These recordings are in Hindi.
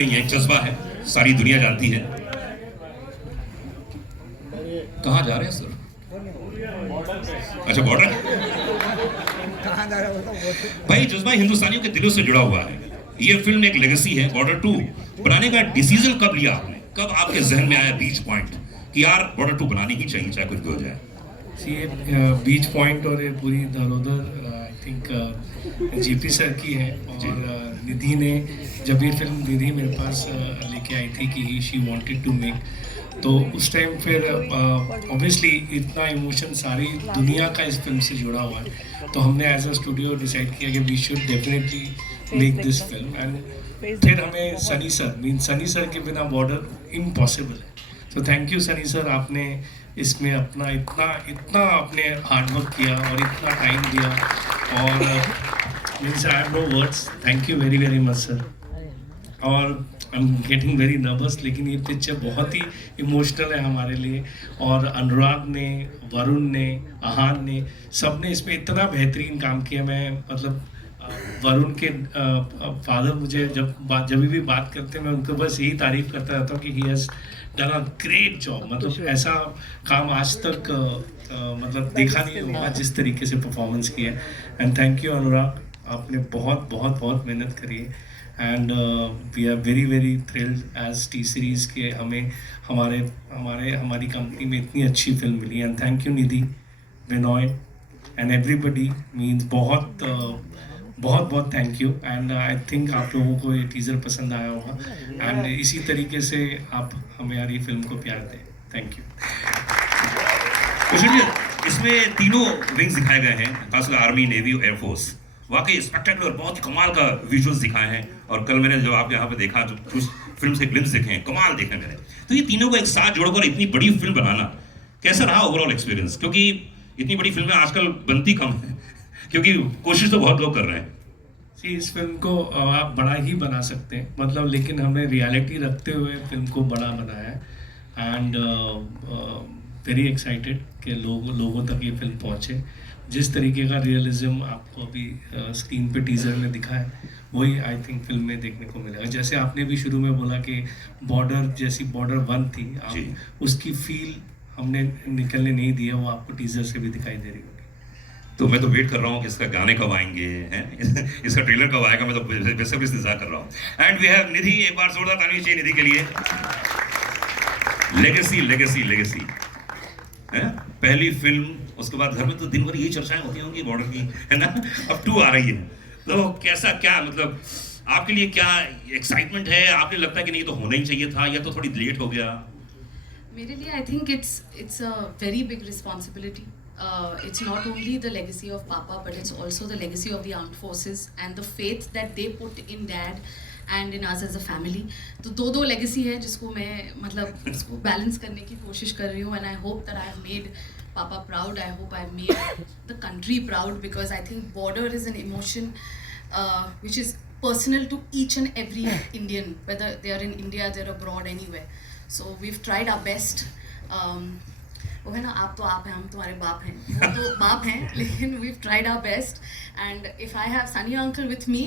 ये एक जज्बा है, सारी दुनिया जानती है। कहाँ जा रहे हैं सर? अच्छा, बॉर्डर। भाई, जज्बा हिंदुस्तानियों के दिलों से जुड़ा हुआ है। ये फिल्म एक लेगेसी है। बॉर्डर 2 बनाने का डिसीजन कब लिया आपने? कब आपके जहन में आया बीच पॉइंट कि यार बॉर्डर 2 बनानी ही चाहिए, चाहे कुछ भी हो जाए? ये बीच पॉइंट और ये पूरी धरोधर आई थिंक जीपी सर की है। और निधि ने, जब ये फिल्म निधि मेरे पास लेके आई थी कि शी वांटेड टू मेक, तो उस टाइम फिर ऑब्वियसली इतना इमोशन सारी दुनिया का इस फिल्म से जुड़ा हुआ है, तो हमने एज अ स्टूडियो डिसाइड किया कि we should definitely make this film. And फिर हमें सनी सर के बिना बॉर्डर इम्पॉसिबल है। तो थैंक यू सनी सर, आपने इसमें अपना इतना आपने हार्डवर्क किया और इतना टाइम दिया, और means I have no words. Thank you very very much sir. और I am getting very nervous, लेकिन ये पिक्चर बहुत ही इमोशनल है हमारे लिए। और अनुराग ने, वरुण ने, आहान ने, सब ने इसमें इतना बेहतरीन काम किया। मैं मतलब वरुण के फादर मुझे जब भी बात करते हैं, मैं उनको बस यही तारीफ करता रहता हूँ कि he has done a great job. मतलब ऐसा काम आज तक मतलब देखा नहीं होगा जिस तरीके से परफॉर्मेंस किया है। एंड थैंक यू अनुराग, आपने बहुत बहुत बहुत मेहनत करी है। And we are very very thrilled as T Series के हमें हमारी कंपनी में इतनी अच्छी फिल्म मिली। And thank you Nidhi, Binoy and everybody, means बहुत बहुत thank you. And I think आप लोगों को ये टीज़र पसंद आया होगा, एंड इसी तरीके से आप हमारी फिल्म को प्यार दें। Thank you. इसमें तीनों विंग्स दिखाए गए हैं, खासकर आर्मी, नेवी और एयरफोर्स। वाकई स्पेक्टेकुलर, बहुत ही कमाल का विजुअल्स दिखाए हैं। और कल मैंने जब आप यहाँ पे देखा, जो कुछ फिल्म से ग्लिम्स देखे हैं, कमाल देखे मैंने। तो ये तीनों को एक साथ जोड़कर इतनी बड़ी फिल्म बनाना कैसा रहा ओवरऑल एक्सपीरियंस? क्योंकि इतनी बड़ी फिल्में आजकल बनती कम है, क्योंकि कोशिश तो बहुत लोग कर रहे हैं। इस फिल्म को आप बड़ा ही बना सकते हैं, मतलब, लेकिन हमने रियलिटी रखते हुए फिल्म को बड़ा बनाया है। एंड वेरी एक्साइटेड कि लोगों तक ये फिल्म पहुँचे। जिस तरीके का रियलिज्म आपको अभी स्क्रीन पे टीज़र में दिखा है, वही आई थिंक फिल्म में देखने को मिलेगा। जैसे आपने भी शुरू में बोला कि बॉर्डर जैसी बॉर्डर 1 थी, उसकी फील हमने निकलने नहीं दिया, वो आपको टीज़र से भी दिखाई दे रही होगी। तो मैं तो वेट कर रहा हूँ कि इसका गाने कब आएंगे हैं इसका ट्रेलर कब आएगा, मैं तो बेसब्री से इंतजार कर रहा हूँ। एंड वी हैव निधि, एक बार जोरदार ताली चाहिए निधि के लिए। लेगेसी लेगेसी लेगेसी है पहली फिल्म, उसके बाद घर में तो दिन भर यही चर्चाएं होती होंगी बॉर्डर की, है ना? अब 2 आ रही है, तो कैसा, क्या मतलब आपके लिए क्या एक्साइटमेंट है? आपने लगता है कि नहीं तो होना ही चाहिए था, या तो थोड़ी लेट हो गया? मेरे लिए I think it's a very big responsibility. It's not only the legacy of Papa, but it's also the legacy of the armed forces and the faith that they put in Dad and in us as a family. तो दो legacy है जिसको मैं मतलब इसको balance करने की कोशिश कर रही हूँ. And I hope that I have made Papa proud. I hope I have made the country proud, because I think border is an emotion which is personal to each and every Indian, whether they are in India, they're abroad, anywhere. So we've tried our best. वो है ना, आप तो आप हैं, हम तुम्हारे बाप हैं, वो तो बाप हैं, लेकिन we've tried our best. And if I have Sunny uncle with me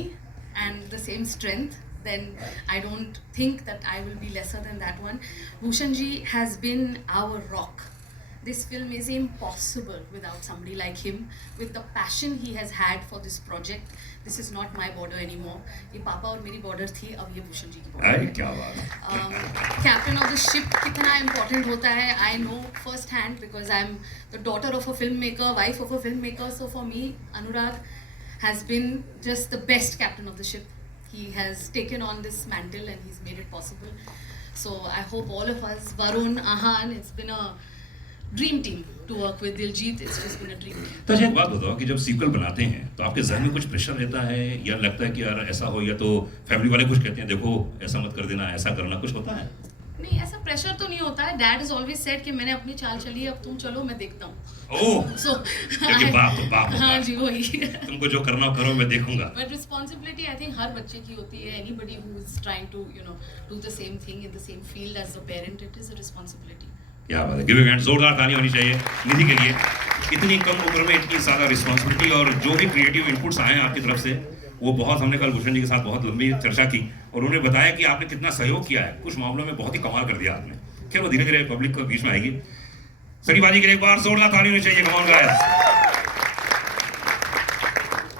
and the same strength, then I don't think that I will be lesser than that one. Bhushan ji has been our rock. This film is impossible without somebody like him, with the passion he has had for this project. This is not my border anymore. ये पापा और मेरी border थी, अब ये भूषण जी की border है। क्या बात। Captain of the ship कितना important होता है, I know first hand, because I'm the daughter of a filmmaker, wife of a filmmaker. So for me, Anurag has been just the best captain of the ship. He has taken on this mantle and he's made it possible. So I hope all of us, Varun, Ahan, it's been a dream team to work with Diljit. It's just been a dream team. तो एक बात बताओ कि जब सीक्वल बनाते हैं तो आपके जहन में कुछ प्रेशर रहता है, या लगता है कि यार ऐसा हो, या तो फैमिली वाले कुछ कहते हैं देखो ऐसा मत कर देना, ऐसा करना, कुछ होता है? नहीं, ऐसा प्रेशर तो नहीं होता है. डैड इज ऑलवेज सेड कि मैंने अपनी चाल चली है, अब तुम चलो, मैं देखता हूँ. ओह, सो बाप हाँ जी, वही. तुमको जो करना हो करो, मैं देखूंगा. बट रिस्पॉन्सिबिलिटी आई थिंक हर बच्चे की होती है. Anybody who is trying to do the same thing in the same field as a parent, it is a responsibility. क्या बात है. गिव हैंड, जोरदार ताली होनी चाहिए निधि के लिए. इतनी कम उम्र में इतनी ज़्यादा रिस्पॉन्सिबिलिटी, और जो भी क्रिएटिव इनपुट्स आए हैं आपकी तरफ से, वो बहुत, हमने कल भूषण जी के साथ बहुत लंबी चर्चा की और उन्होंने बताया कि आपने कितना सहयोग किया है, कुछ मामलों में बहुत ही कमाल कर दिया आपने। खैर वो धीरे धीरे पब्लिक को बीच में आएगी। सनीबाजी के लिए एक बार जोरदार ताली होनी चाहिए। Come on guys.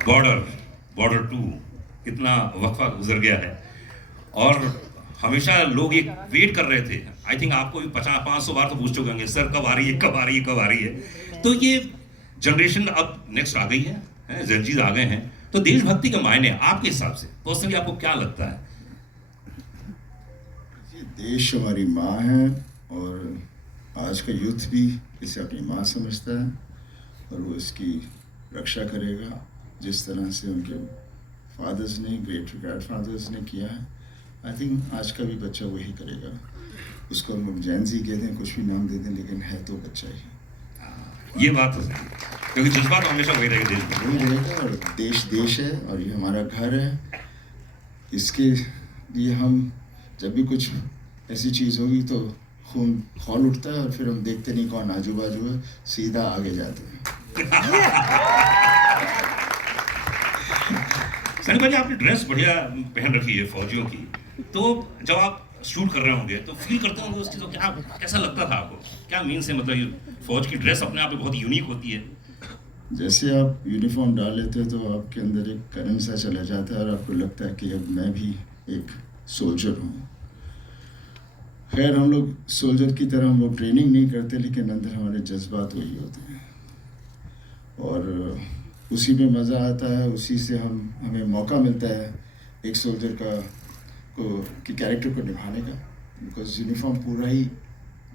बॉर्डर 2 कितना वक्फा गुजर गया है और हमेशा लोग ये वेट कर रहे थे। आई थिंक आपको भी 500 बार तो पूछ चुके होंगे, सर कब आ रही है, कब आ रही है, कब आ रही है। तो ये जनरेशन अब नेक्स्ट आ गई है, जेनजीज आ गए हैं। तो देशभक्ति के मायने आपके हिसाब से पर्सनली आपको क्या लगता है? ये देश हमारी माँ है और आज का यूथ भी इसे अपनी माँ समझता है और वो इसकी रक्षा करेगा जिस तरह से उनके फादर्स ने, ग्रेट ग्रैंड फादर्स ने किया है। आई थिंक आज का भी बच्चा वही करेगा। उसको हम जैनजी कहते हैं, कुछ भी नाम दे दें, लेकिन है तो बच्चा ही। ये बात तो सही है, क्योंकि जज्बात हमेशा वही रहेगा, देश में वही रहेगा और देश देश है और ये हमारा घर है। इसके लिए हम जब भी कुछ ऐसी चीज़ होगी तो खून खौल उठता है और फिर हम देखते नहीं कौन आजू बाजू है, सीधा आगे जाते हैं। सनी भाई आपने ड्रेस बढ़िया पहन रखी है फौजियों की, तो जब आप शूट कर रहे होंगे तो फील करते होंगे उस चीज़ को, क्या कैसा लगता था आपको? क्या मीन से, मतलब ये फौज की ड्रेस अपने आप में बहुत यूनिक होती है। जैसे आप यूनिफॉर्म डाल लेते हो तो आपके अंदर एक करंट सा चला जाता है और आपको लगता है कि अब मैं भी एक सोल्जर हूँ। खैर हम लोग सोल्जर की तरह हम लोग ट्रेनिंग नहीं करते, लेकिन अंदर हमारे जज्बात वही होते हैं और उसी में मज़ा आता है। उसी से हमें मौका मिलता है एक सोल्जर की कैरेक्टर को निभाने का, बिकॉज यूनिफॉर्म पूरा ही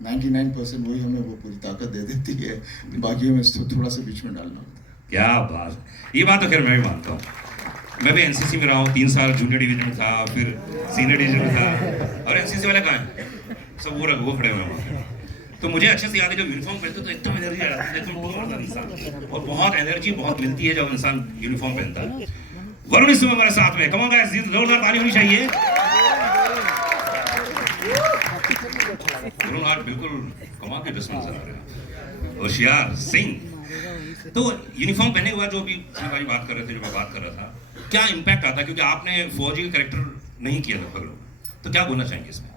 99% वही हमें वो पूरी ताकत दे देती है, बाकी हमें थोड़ा सा बीच में डालना होता है। क्या बात, ये बात तो खैर मैं भी मानता हूँ। मैं भी एनसीसी में रहा हूँ, 3 साल जूनियर डिवीजन में था, फिर सीनियर डिवीजन में था, और एनसीसी वाले कहाँ हैं? सब वो खड़े हुए हैं। तो मुझे अच्छे से याद है जब यूनिफॉर्म पहनते तो एकदम एनर्जी आ जाती है, एकदम बहुत इंसान, और बहुत एनर्जी बहुत मिलती है जब इंसान यूनिफॉर्म पहनता है। वरुण इस समय हमारे साथ में, कम ऑन गाइस, जोरदार ताली होनी चाहिए। वरुण आज बिल्कुल कमाल के ड्रेस में नजर आ रहे हैं, होशियार सिंह। तो यूनिफॉर्म पहनने के बाद जो अभी हमारी बात कर रहे थे, जो मैं बात कर रहा था, क्या इम्पैक्ट आता है? क्योंकि आपने फौजी का कैरेक्टर नहीं किया लगभग लोग, तो क्या बोलना चाहेंगे इसमें?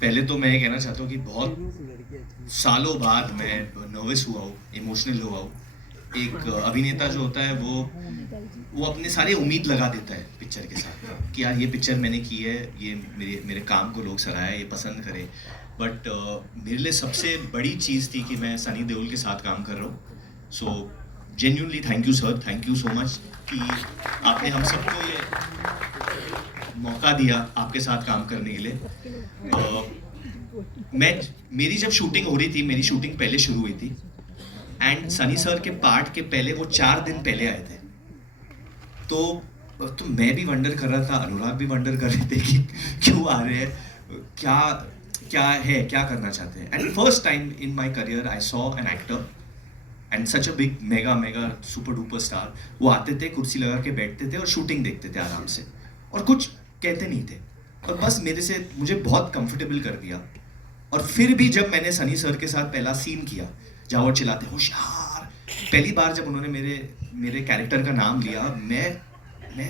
पहले तो मैं ये कहना चाहता हूँ कि बहुत सालों बाद मैं नर्वस हुआ हूँ, इमोशनल हुआ हूँ। एक अभिनेता जो होता है वो अपने सारे उम्मीद लगा देता है पिक्चर के साथ कि यार ये पिक्चर मैंने की है, ये मेरे काम को लोग सराहे, ये पसंद करें। बट मेरे लिए सबसे बड़ी चीज़ थी कि मैं सनी देओल के साथ काम कर रहा हूँ। So genuinely thank you sir, thank you so much कि आपने हम सबको ये मौका दिया आपके साथ काम करने के लिए। मेरी जब शूटिंग हो रही थी, मेरी शूटिंग पहले शुरू हुई थी एंड सनी सर के पार्ट के पहले वो 4 दिन पहले आए थे। तो मैं भी वंडर कर रहा था, अनुराग भी वंडर कर रहे थे कि क्यों आ रहे हैं, क्या करना चाहते हैं। And first time in my career I saw an actor and such a big mega super duper star. वो आते थे, कुर्सी लगा के बैठते थे और शूटिंग देखते थे आराम से और कुछ कहते नहीं थे और बस मुझे बहुत कंफर्टेबल कर दिया। और फिर भी जब मैंने सनी सर के साथ पहला सीन किया जहाँ वो चिल्लाते होशियार, पहली बार जब उन्होंने मेरे कैरेक्टर का नाम लिया, मैं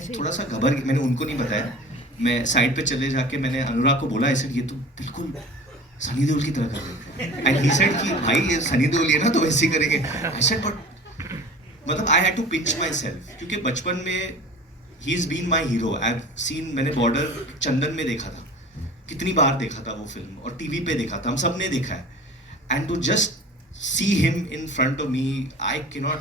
थोड़ा सा घबर, मैंने उनको नहीं बताया, मैं साइड पे चले जाके मैंने अनुराग को बोला ऐसे, ये तो बिल्कुल सनी देओल की तरह कर रहे हैं। एंड ही सेड कि भाई ये सनी देओल है ना तो वैसे ही करेंगे। आई सेड बट मतलब I had to pitch myself, क्योंकि बचपन में ही is been my hero. I have seen, मैंने बॉर्डर चंदन में देखा था, कितनी बार देखा था वो फिल्म, और टीवी पे देखा था, हम सब ने देखा है। And to just see him in front of me, I can not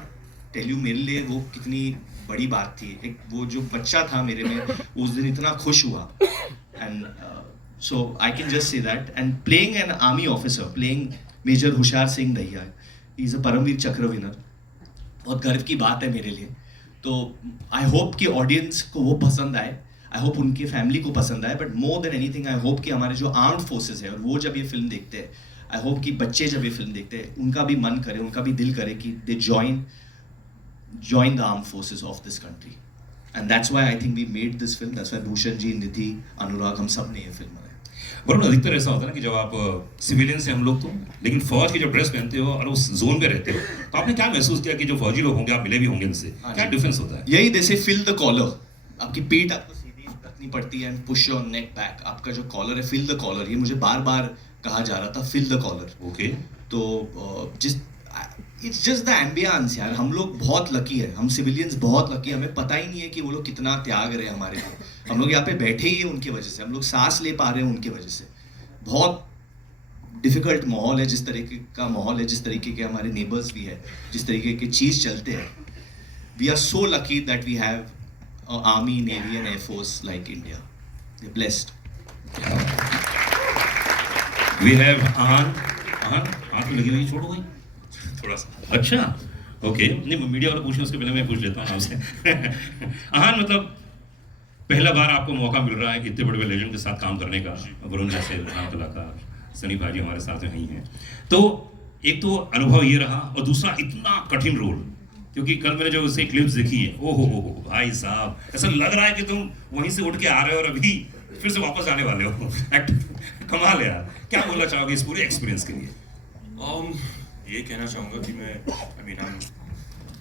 tell you मेरे लिए वो कितनी बड़ी बात थी। एक वो जो बच्चा था मेरे में उस दिन इतना खुश हुआ। And so I can just say that. And playing an army officer, playing major Hoshiyar Singh Dahiya, he is a Paramvir Chakra winner, बहुत गर्व की बात है मेरे लिए। तो आई होप कि ऑडियंस को वो पसंद आए, आई होप उनकी फैमिली को पसंद आए, but more than anything I hope कि हमारे जो आर्म्ड फोर्सेस है और वो जब ये फिल्म देखते हैं, आई होप कि बच्चे जब ये फिल्म देखते हैं उनका भी मन करे, उनका भी दिल करे कि they join the armed forces of this country. And that's why I think we made this film, that's why Bhushan ji, Nidhi, Anurag, हम सब ने ये फिल्म बनाई। वरुण, अधिकतर ऐसा होता है ना कि जब आप सिविलियन से हम लोग तो, लेकिन फौज की जब ड्रेस पहनते हो और उस जोन में रहते हो, तो आपने क्या महसूस किया कि जो फौजी लोग होंगे, आप मिले भी होंगे उनसे, क्या डिफरेंस होता है? यही, दे से फिल द कॉलर, आपकी पीठ आपको सीधी रखनी पड़ती है and push your neck back. आपका जो कॉलर है, फिल द कॉलर, ये मुझे बार बार कहा जा रहा था, फिल द कॉलर. ओके. तो इट्स जस्ट द एम्बियंस यार. हम लोग बहुत लकी है, हम सिविलियंस बहुत लकी. हमें पता ही नहीं है कि वो लोग कितना त्याग रहे हैं हमारे लिए. हम लोग यहाँ पे बैठे ही हैं उनकी वजह से, हम लोग सांस ले पा रहे हैं उनकी वजह से. बहुत डिफिकल्ट माहौल है, जिस तरीके का माहौल है, जिस तरीके के हमारे नेबर्स भी है, जिस तरीके के चीज़ चलते हैं. We are so lucky that we have army, navy and air force like India. We blessed. We have Ahan. Ahan हाथ में लगी हुई छोड़ गई थोड़ा सा. अच्छा. ओके. नहीं, मीडिया वाला पूछे उसके पहले मैं पूछ लेता हूँ आपसे. आहान, मतलब पहला बार आपको मौका मिल रहा है कि इतने बड़े बड़े लेजेंड के साथ काम करने का. वरुण जैसे नाम कलाकार, सनी भाजी हमारे साथ में ही हैं. तो एक तो अनुभव ये रहा, और दूसरा इतना कठिन रोल, क्योंकि कल मैंने जो उसे क्लिप्स देखी है, ओ हो भाई साहब, ऐसा लग रहा है कि तुम वहीं से उठ के आ रहे हो और अभी फिर से वापस आने वाले हो. एक्ट कमाल है यार. क्या बोलना चाहोगे इस पूरे एक्सपीरियंस के लिए? ये कहना चाहूँगा कि मैं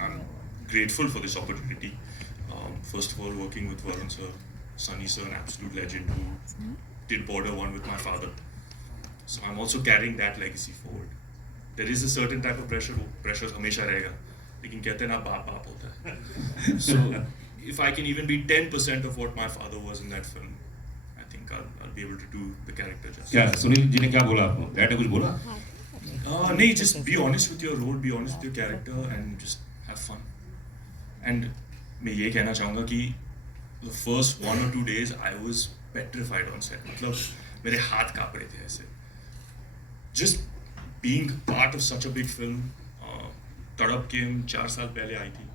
I'm grateful for this opportunity. First of all, working with Varun sir, Sunny sir, an absolute legend who did Border 1 with my father. So I'm also carrying that legacy forward. There is a certain type of pressure, वो pressure हमेशा रहेगा, लेकिन कहते हैं ना बाप बाप होता है. So if I can even be 10% of what my father was in that film, I think I'll be able to do the character justice. क्या सुनील जी ने क्या बोला आपको? डैड ने कुछ बोला? नहीं, just be honest with your role, be honest with your character and just have fun. And मैं ये कहना चाहूँगा कि the first 1 or 2 days I was petrified on set. मतलब मेरे हाथ काँप रहे थे ऐसे. Just being part of such a big film. तड़प के 4 साल पहले आई थी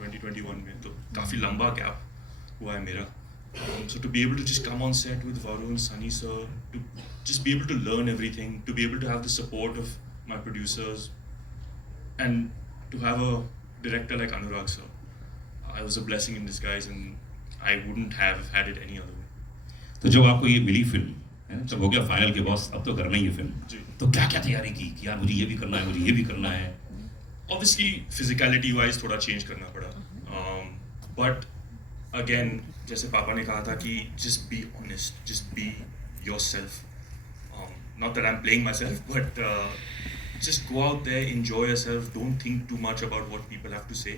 2021 में, तो काफ़ी लंबा गैप हुआ है मेरा. So to be able to just come on set with Varun, Sunny sir, to just be able to learn everything, to be able to have the support of my producers, and to have a director like Anurag sir, I was a blessing in disguise, and I wouldn't have had it any other way. तो जब आपको ये मिली फिल्म, है ना, जब हो गया फाइनल के बॉस, अब तो करना ही है फिल्म, जी. तो क्या क्या तैयारी की कि यार मुझे ये भी करना है, मुझे ये भी करना है? Obviously physicality wise थोड़ा change करना पड़ा, but again जैसे पापा ने कहा था कि just be honest, just be yourself. Not that I'm playing myself, but just go out there, enjoy yourself, don't think too much about what people have to say,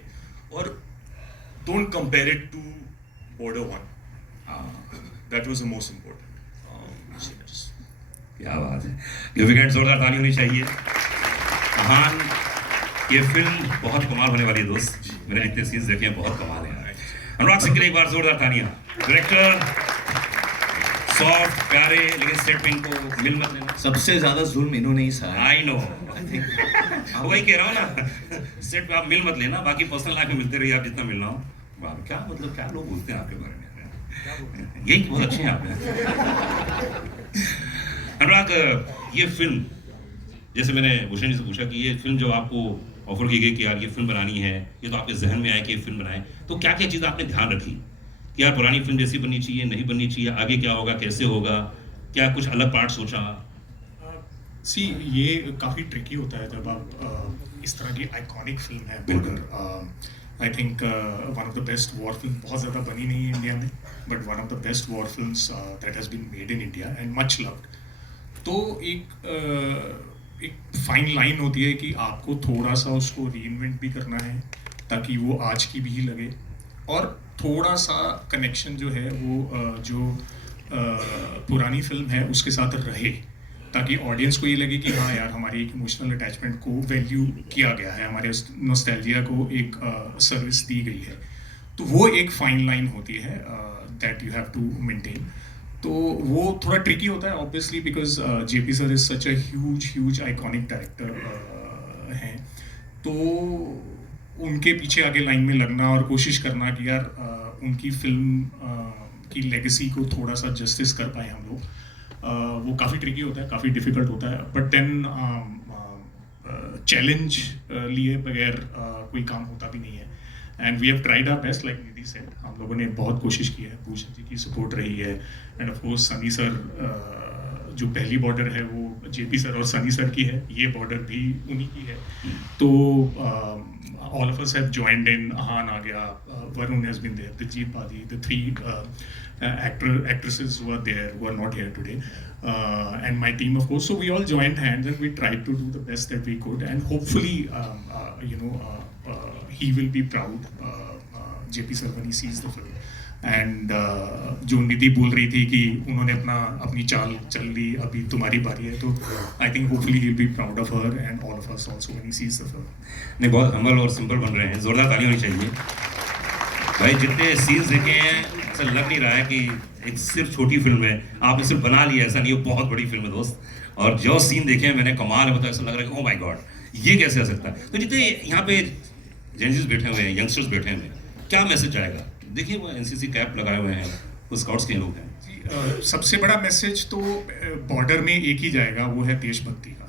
or don't compare it to Border 1. That was the most important. क्या बात है. गिविंग जोरदार ताली होनी चाहिए. महान, ये फिल्म बहुत कमाल होने वाली है दोस्त. मैंने जितने सीन्स देखे हैं बहुत कमाल है. अनुराग सिंह के लिए एक बार जोरदार तालियां. डायरेक्टर सॉफ्ट प्यारे, लेकिन सेट पे इनको मिल मत लेना. सबसे ज्यादा जुल्म इन्होंने ही सहा. I know. वही कह रहा हूँ ना, सेट पे आप मिल मत लेना, बाकी पर्सनल लाइफ में मिलते रहिए आप जितना मिलना हो. वाह, क्या मतलब, क्या लोग बोलते हैं आपके बारे में. यही बहुत अच्छे हैं आप. अनुराग, ये फिल्म, जैसे मैंने भूषण जी से पूछा कि ये फिल्म जो आपको ऑफर की गई कि यार ये फिल्म बनानी है, ये तो आपके जहन में आया कि ये फिल्म बनाए, तो क्या क्या चीज़ आपने ध्यान रखी कि यार पुरानी फिल्म जैसी बननी चाहिए, नहीं बननी चाहिए, आगे क्या होगा, कैसे होगा, क्या कुछ अलग पार्ट सोचा? ये काफ़ी ट्रिकी होता है जब आप इस तरह की आइकॉनिक फिल्म है Border. I think one of the best war film, बहुत ज़्यादा बनी नहीं है इंडिया में, but one of the best war films that has been made in India and much loved. तो एक फाइन लाइन होती है कि आपको थोड़ा सा उसको रीइन्वेंट भी करना है ताकि वो आज की भी लगे, और थोड़ा सा कनेक्शन जो है वो जो पुरानी फिल्म है उसके साथ रहे, ताकि ऑडियंस को ये लगे कि हाँ यार हमारी एक इमोशनल अटैचमेंट को वैल्यू किया गया है, हमारे नॉस्टैल्जिया को एक सर्विस दी गई है. तो वो एक फाइन लाइन होती है that you have to maintain. तो वो थोड़ा ट्रिकी होता है obviously, because JP sir is such a huge iconic director हैं. तो उनके पीछे आगे लाइन में लगना और कोशिश करना कि यार उनकी फिल्म की लेगेसी को थोड़ा सा जस्टिस कर पाए हम लोग, वो काफ़ी ट्रिकी होता है, काफ़ी डिफ़िकल्ट होता है. बट देन चैलेंज लिए बगैर कोई काम होता भी नहीं है. And we have tried our best, like Nidhi said, हम लोगों ने बहुत कोशिश की है, भूषण जी की सपोर्ट रही है, end of course Sunny sir जो पहली बॉर्डर है वो जेपी सर और सनी सर की है, ये बॉर्डर भी उन्हीं की है। तो all of us have joined in, Ahan आ गया, Varun has been there, Diljit पादी, the three actresses who are there, who are not here today, and my team of course. So we all joined hands and we tried to do the best that we could, and hopefully he will be proud, JP sir, when he sees the film. And जो निधि बोल रही थी कि उन्होंने अपनी चाल चल ली, अभी तुम्हारी बारी है, तो I think hopefully he'll be proud of her and all of us also when he sees the film. नहीं, बहुत हम्बल और सिंपल बन रहे हैं, जोरदार ताली होनी चाहिए भाई। जितने सीन्स देखे हैं ऐसा लग नहीं रहा है कि एक सिर्फ छोटी फिल्म है, आपने सिर्फ बना लिया, ऐसा नहीं, वो बहुत बड़ी फिल्म है दोस्त। और जो सीन देखे हैं मैंने, कमाल है, मतलब ऐसा लग रहा है कि ओ माय गॉड ये कैसे आ सकता है। तो जितने यहाँ पे जेंजीज बैठे हुए हैं, यंगस्टर्स बैठे हुए हैं, क्या मैसेज आएगा? देखिए वो एनसीसी कैप लगाए हुए हैं, वो स्काउट्स के लोग हैं। सबसे बड़ा मैसेज तो बॉर्डर में एक ही जाएगा, वो है देशभक्ति का।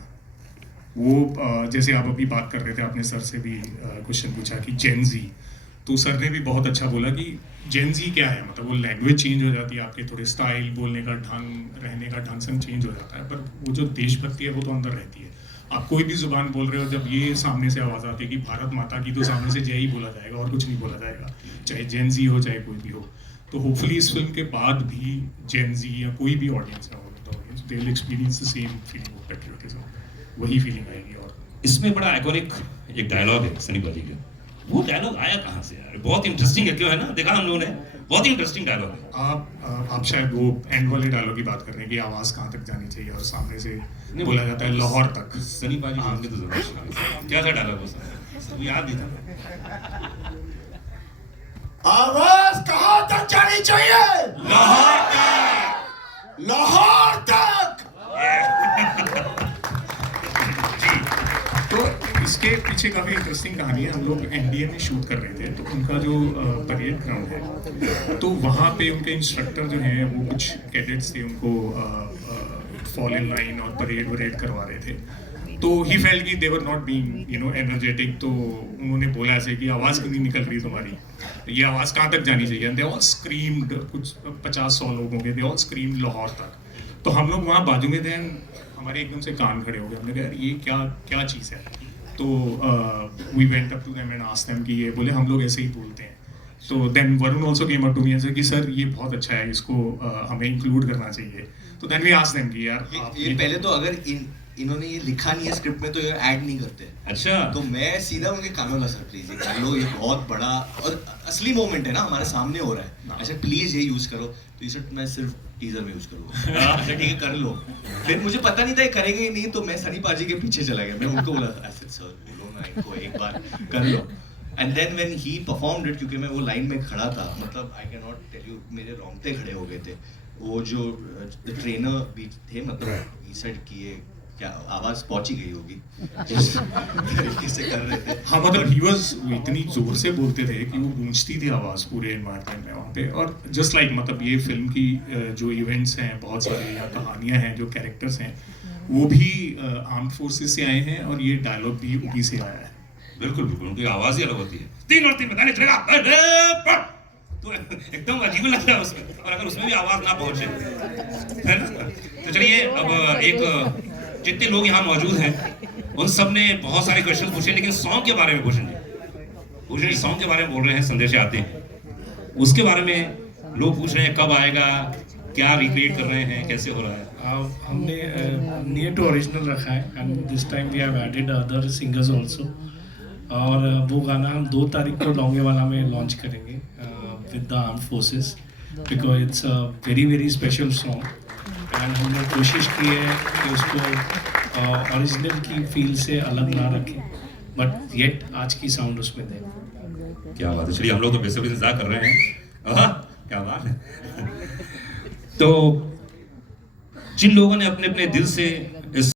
वो जैसे आप अभी बात कर रहे थे, आपने सर से भी क्वेश्चन पूछा कि जेनजी, तो सर ने भी बहुत अच्छा बोला कि जेनजी क्या है, मतलब वो लैंग्वेज चेंज हो जाती है, आपके थोड़े स्टाइल, बोलने का ढंग, रहने का ढंग सब चेंज हो जाता है, पर वो जो देशभक्ति है वो तो अंदर रहती है। आप कोई भी जुबान बोल रहे हो, जब ये सामने से आवाज़ आती है कि भारत माता की, तो सामने से जय ही बोला जाएगा और कुछ नहीं बोला जाएगा, चाहे जेनजी हो चाहे कोई भी हो। तो होपफुली इस फिल्म के बाद भी जेनजी या कोई भी ऑडियंस है, they will experience the same feeling of patriotism, वही फीलिंग आएगी। और इसमें बड़ा आइकॉनिक एक डायलॉग है सनी पाजी का, वो डायलॉग आया कहाँ से यार? बहुत इंटरेस्टिंग है, क्यों है ना, देखा हम लोगों ने, बहुत ही इंटरेस्टिंग डायलॉग है। आप शायद वो एंड वाले डायलॉग की बात कर रहे हैं कि आवाज़ कहाँ तक जानी चाहिए, और सामने से बोला जाता है लाहौर तक। सनी पाजी होंगे तो जरूर, क्या था डायलॉग वो याद नहीं था। आवाज कहाँ तक जानी चाहिए? लाहौर तक, लाहौर तक। तो इसके पीछे काफ़ी इंटरेस्टिंग कहानी है। हम लोग एनडीए में शूट कर रहे थे, तो उनका जो परेड ग्राउंड है, तो वहाँ पे उनके इंस्ट्रक्टर जो हैं वो कुछ कैडेट्स थे, उनको फॉल इन लाइन और परेड करवा रहे थे। तो ही फेल्ट कि दे वर नॉट बीइंग एनर्जेटिक, तो उन्होंने बोला ऐसे कि आवाज़ क्यों नहीं निकल रही तुम्हारी, ये आवाज़ कहाँ तक जानी चाहिए। दे ऑल स्क्रीम्ड, कुछ 50-100 लोग होंगे, दे ऑल स्क्रीम्ड लाहौर तक। तो हम लोग वहाँ बाजू में थे, हमारे एकदम से कान खड़े हो गए, हमने कहा यार ये क्या चीज़ है। तो we went up to them and asked them कि ये बोले हम लोग ऐसे ही बोलते हैं। तो then Varun also came up to me and said कि सर ये बहुत अच्छा है, इसको हमें इंक्लूड करना चाहिए। तो देन वी आस्क्ड देम कि यार ये पहले तो अगर इन्होंने ये लिखा नहीं है स्क्रिप्ट में तो ये ऐड नहीं करते। अच्छा, तो मैं सीधा उनके कानों लगा, सर प्लीज ये कर लो, ये बहुत बड़ा और असली मोमेंट है ना, हमारे सामने हो रहा है, अच्छा प्लीज ये यूज करो। तो ये सर मैं सिर्फ टीजर में यूज करूँगा। अच्छा ठीक है कर लो। फिर मुझे पता नहीं था ये करेंगे ही नहीं, तो मैं सनी पाजी के पीछे चला गया, मैं उनको बोला था ऐसे सर बोलो ना इनको एक बार कर लो। And then when he performed it, क्योंकि मैं वो लाइन में खड़ा था, मतलब I can not tell you, मेरे रोंगटे खड़े हो गए थे। वो जो ट्रेनर भी थे, मतलब ही सेड कि ये क्या आवाज पहुंची गई होगी, इस तरीके से कर रहे थे। हाँ, मतलब ही वाज इतनी जोर से बोलते थे कि वो गूंजती थी आवाज़ पूरे एनवायरनमेंट में वहाँ पे। और जस्ट लाइक मतलब ये फिल्म की जो इवेंट्स हैं बहुत सारे, या कहानियाँ हैं, जो कैरेक्टर्स हैं, वो भी आर्म्ड फोर्सेस से आए हैं, और ये डायलॉग भी उन्हीं से आया है। बिल्कुल बिल्कुल, उनकी आवाज ही अलग होती है। 3 और 3 बताने चलेगा तो एकदम अजीब लगता है उसमें, और अगर उसमें भी आवाज ना पहुंचे, है ना? तो चलिए अब एक जितने लोग यहाँ मौजूद हैं उन सब ने बहुत सारे क्वेश्चन पूछे, लेकिन सॉन्ग के बारे में पूछेंगे, सॉन्ग के बारे में बोल रहे हैं, संदेश आते हैं उसके बारे में लोग पूछ रहे हैं, कब आएगा, क्या रिक्रिएट कर रहे हैं, कैसे हो रहा है। हमने नियर टू ओरिजिनल रखा है, and this time we have added other singers also. और वो गाना हम 2 तारीख को लौंगेवाला में लॉन्च करेंगे with the armed forces, because it's a very special song. And हमने कोशिश की है कि उसको ओरिजिनल की फील से अलग ना रखें, बट येट आज की साउंड उसमें दें। क्या बात है, चलिए हम लोग तो बेसब्री से इंतजार कर रहे हैं। क्या बात है। तो जिन लोगों ने अपने अपने दिल से